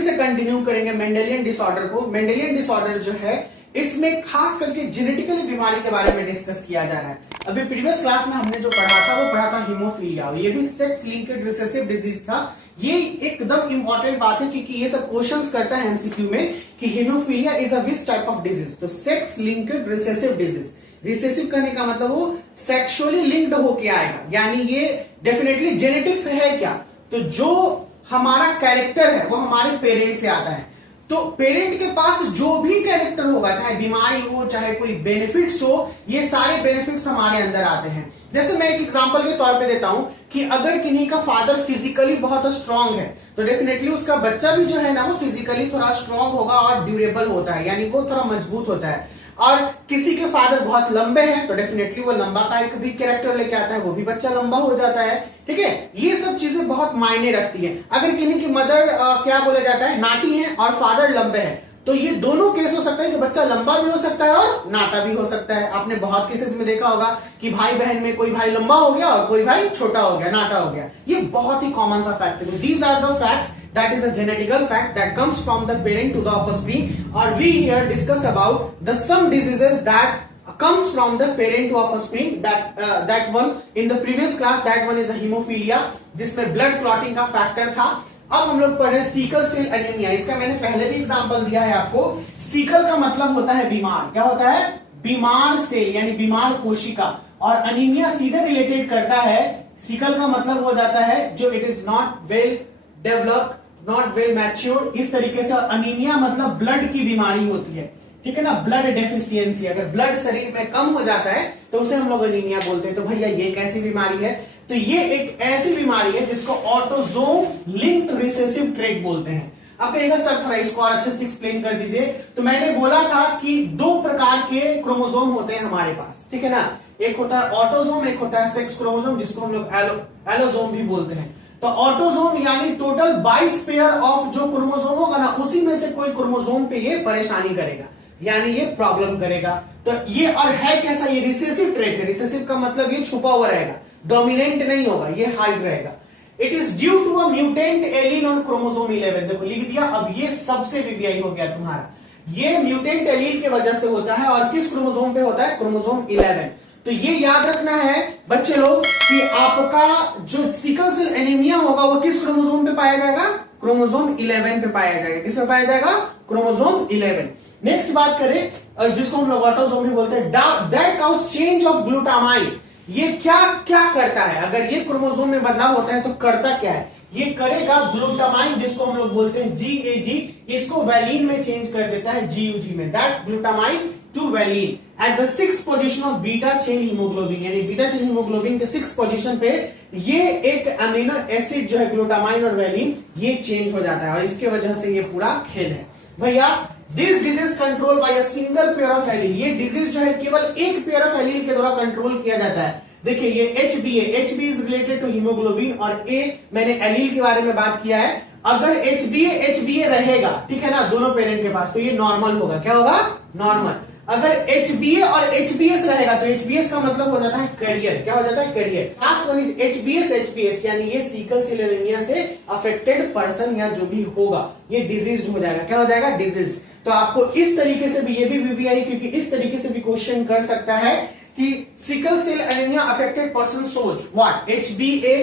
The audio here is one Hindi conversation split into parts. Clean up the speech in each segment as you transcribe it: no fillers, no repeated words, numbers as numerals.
से कंटिन्यू करेंगे मेंडेलियन डिसऑर्डर को। मेंडेलियन डिसऑर्डर जो है इसमें खास करके जेनेटिकली बीमारी के बारे में डिस्कस किया जा रहा है। अभी प्रीवियस क्लास में हमने जो पढ़ा था वो पढ़ा था हीमोफीलिया, ये भी सेक्स लिंक्ड रिसेसिव डिजीज था। ये एकदम इंपॉर्टेंट बात है क्योंकि ये सब क्वेश्चंस करता है एमसीक्यू में कि haemophilia is a which type of disease. तो sex linked recessive disease, recessive कहने का मतलब वो सेक्सुअली लिंक्ड होके आएगा, यानी ये डेफिनेटली जेनेटिक्स है क्या, तो जो हमारा कैरेक्टर है वो हमारे पेरेंट से आता है। तो पेरेंट के पास जो भी कैरेक्टर होगा, चाहे बीमारी हो चाहे कोई बेनिफिट्स हो, ये सारे बेनिफिट्स हमारे अंदर आते हैं। जैसे मैं एक एग्जांपल के तौर पे देता हूं कि अगर किन्हीं का फादर फिजिकली बहुत स्ट्रांग है तो डेफिनेटली उसका बच्चा भी जो है ना वो फिजिकली थोड़ा स्ट्रांग होगा और ड्यूरेबल होता है, यानी वो थोड़ा मजबूत होता है। और किसी के फादर बहुत लंबे हैं तो डेफिनेटली वो लंबा का एक भी कैरेक्टर लेके आता है, वो भी बच्चा लंबा हो जाता है। ठीक है, ये सब चीजें बहुत मायने रखती हैं। अगर किन्हीं की मदर क्या बोला जाता है नाटी है और फादर लंबे हैं तो ये दोनों केस हो सकता है कि बच्चा लंबा भी हो सकता है और नाटा भी हो सकता है। आपने बहुत केसेस में देखा होगा कि भाई बहन में कोई भाई लंबा हो गया और कोई भाई छोटा हो गया, नाटा हो गया। ये बहुत ही कॉमन सा फैक्ट है। These are the facts that is a genetical fact that comes from the parent to the offspring, or we here discuss about the some diseases that comes from the parent to offspring, that one in the previous class, that one is the hemophilia जिसमें blood clotting का factor था। अब हम लोग पढ़ रहे हैं सिकल सेल एनीमिया। इसका मैंने पहले भी एग्जांपल दिया है आपको। सिकल का मतलब होता है बीमार, क्या होता है, बीमार सेल यानी बीमार कोशिका, और अनीमिया सीधे रिलेटेड करता है। सिकल का मतलब हो जाता है जो it is not well developed, not well matured, इस तरीके से। अनीमिया मतलब ब्लड की बीमारी होती है, ठीक है ना, ब्लड डेफिशिएंसी। अगर ब्लड शरीर में कम हो जाता है तो उसे हम लोग अनीमिया बोलते हैं। तो भैया ये कैसी बीमारी है, तो ये एक ऐसी बीमारी है जिसको ऑटोसोम लिंक्ड रिसेसिव ट्रेट बोलते हैं। आप कहेगा सर थोड़ा इसको और अच्छे से एक्सप्लेन कर दीजिए। तो मैंने बोला था कि दो प्रकार के क्रोमोसोम होते हैं हमारे पास, ठीक है ना, एक होता है ऑटोसोम, एक होता है सेक्स क्रोमोसोम जिसको हम लोग एलोसोम भी बोलते हैं। तो ऑटोसोम यानी टोटल 22 पेयर ऑफ जो क्रोमोसोम होगा ना उसी में से कोई क्रोमोसोम पे ये परेशानी करेगा, यानी ये प्रॉब्लम करेगा। तो ये और है कैसा, ये रिसेसिव ट्रेट है। रिसेसिव का मतलब ये छुपा हुआ रहेगा, डोमिनेंट नहीं होगा, ये हाइड रहेगा। It is due to a mutant allele on chromosome 11। देखो लिख दिया। अब ये सबसे वीवीआई हो गया तुम्हारा, ये म्यूटेंट एलीन की वजह से होता है और किस क्रोमोसोम पे होता है, क्रोमोसोम 11। तो ये याद रखना है बच्चे लोग कि आपका जो सिकल सेल एनीमिया होगा वो किस क्रोमोसोम पे पाया जाएगा, क्रोमोसोम 11 पे पाया जाएगा। किस पे पाया जाएगा, क्रोमोसोम 11। नेक्स्ट बात करें जिसको हम लोग ऑटोसोम भी बोलते हैं, that cause change of glutamine. ये क्या क्या करता है, अगर ये क्रोमोसोम में बदलाव होता है तो करता क्या है, ये करेगा ग्लूटामाइन जिसको हम लोग बोलते हैं GAG, इसको वैलिन में चेंज कर देता है GUG में। That glutamine to valine at the 6th position of beta chain haemoglobin, यानी बीटा चेन हीमोग्लोबिन के 6th पोजीशन पे ये एक अमीनो एसिड जो है ग्लूटामाइन और वैलिन ये चेंज हो जाता है और इसके वजह से ये पूरा खेल है। भैया this disease control by a single pair of allele, ये डिजीज जो है केवल एक पेयर ऑफ एलील के द्वारा कंट्रोल किया जाता है। देखिए ये HbA is related to haemoglobin और A मैंने एलील के बारे में बात किया है। अगर HbA रहेगा, ठीक है ना, दोनों पेरेंट के पास, तो ये नॉर्मल होगा। क्या होगा, नॉर्मल। अगर HbA और HbS रहेगा तो HbS का मतलब हो जाता है कैरियर। क्या हो जाता है, carrier. Last one is HbS यानी ये सिकल सेल एनीमिया से अफेक्टेड पर्सन या जो भी होगा ये डिजीज्ड हो जाएगा। क्या हो जाएगा, डिजीज्ड। तो आपको इस तरीके से भी, ये भी वीवीआई क्योंकि इस तरीके से भी क्वेश्चन कर सकता है कि sickle cell anaemia affected person सोच व्हाट, HbA,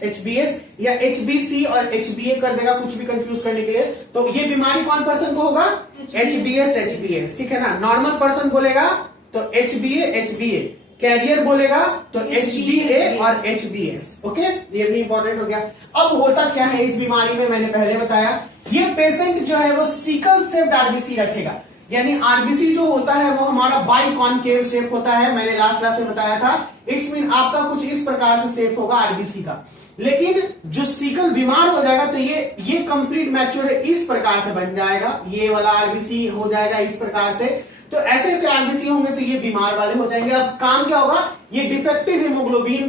HbS या HbC और HbA कर देगा कुछ भी कंफ्यूज करने के लिए। तो ये बीमारी कौन पर्सन को होगा, HbS, ठीक है ना। नॉर्मल पर्सन बोलेगा तो HbA, कैरियर बोलेगा तो HbA और HbS। ओके, ये भी इंपॉर्टेंट हो गया। अब होता क्या है इस बीमारी में, मैंने पहले बताया, ये पेशेंट जो है वो सिकल शेप्ड आरबीसी रखेगा, यानी आरबीसी जो होता है वो हमारा बाई कॉनकेव शेप होता है। मैंने लास्ट क्लास में बताया था, इट्स मीन आपका कुछ इस प्रकार से शेप होगा आरबीसी का। लेकिन जो सिकल बीमार हो जाएगा तो ये कंप्लीट मैच्योर इस प्रकार से बन जाएगा, ये वाला आरबीसी हो जाएगा इस प्रकार से। तो ऐसे ऐसे आरबीसी होंगे तो ये बीमार वाले हो जाएंगे। अब काम क्या होगा, ये डिफेक्टिव हीमोग्लोबिन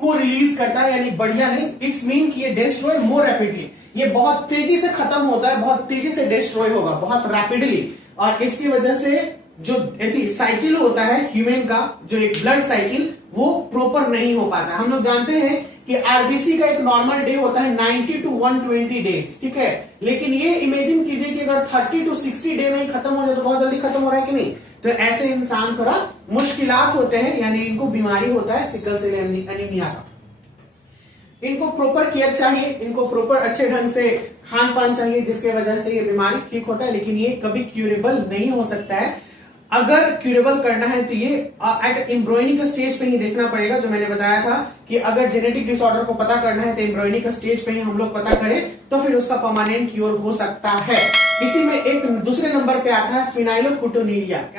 को रिलीज करता है, यानी बढ़िया नहीं, इट्स मीन कि ये डिस्ट्रॉय मोर रैपिडली, ये बहुत तेजी से खत्म होता है, बहुत तेजी से डिस्ट्रॉय होगा, बहुत रैपिडली। और इसकी वजह से जो साइकिल होता है ह्यूमन का, जो एक ब्लड साइकिल, वो प्रॉपर नहीं हो पाता। हम लोग जानते हैं कि आरबीसी का एक नॉर्मल डे होता है 90 to 120 डेज, ठीक है। लेकिन ये इमेजिन कीजिए कि अगर 30 to 60 डे में ही खत्म हो जाए तो बहुत जल्दी खत्म हो रहा है कि नहीं। तो ऐसे इंसान थोड़ा मुश्किलात होते हैं, यानी इनको बीमारी होता है सिकल सेल एनीमिया का। इनको प्रॉपर केयर चाहिए, इनको प्रॉपर अच्छे ढंग से खान पान चाहिए, जिसके वजह से ये बीमारी ठीक होता है। लेकिन ये कभी क्यूरेबल नहीं हो सकता है। अगर क्यूरेबल करना है तो ये एट एम्ब्रॉयनिक स्टेज पे ही देखना पड़ेगा। जो मैंने बताया था कि अगर जेनेटिक डिसऑर्डर को पता करना है तो एम्ब्रॉयनिक स्टेज पे ही हम लोग पता करें तो फिर उसका परमानेंट क्योर हो सकता है। इसी में एक दूसरे नंबर पे आता है फिनाइलोकोटोनीरिया।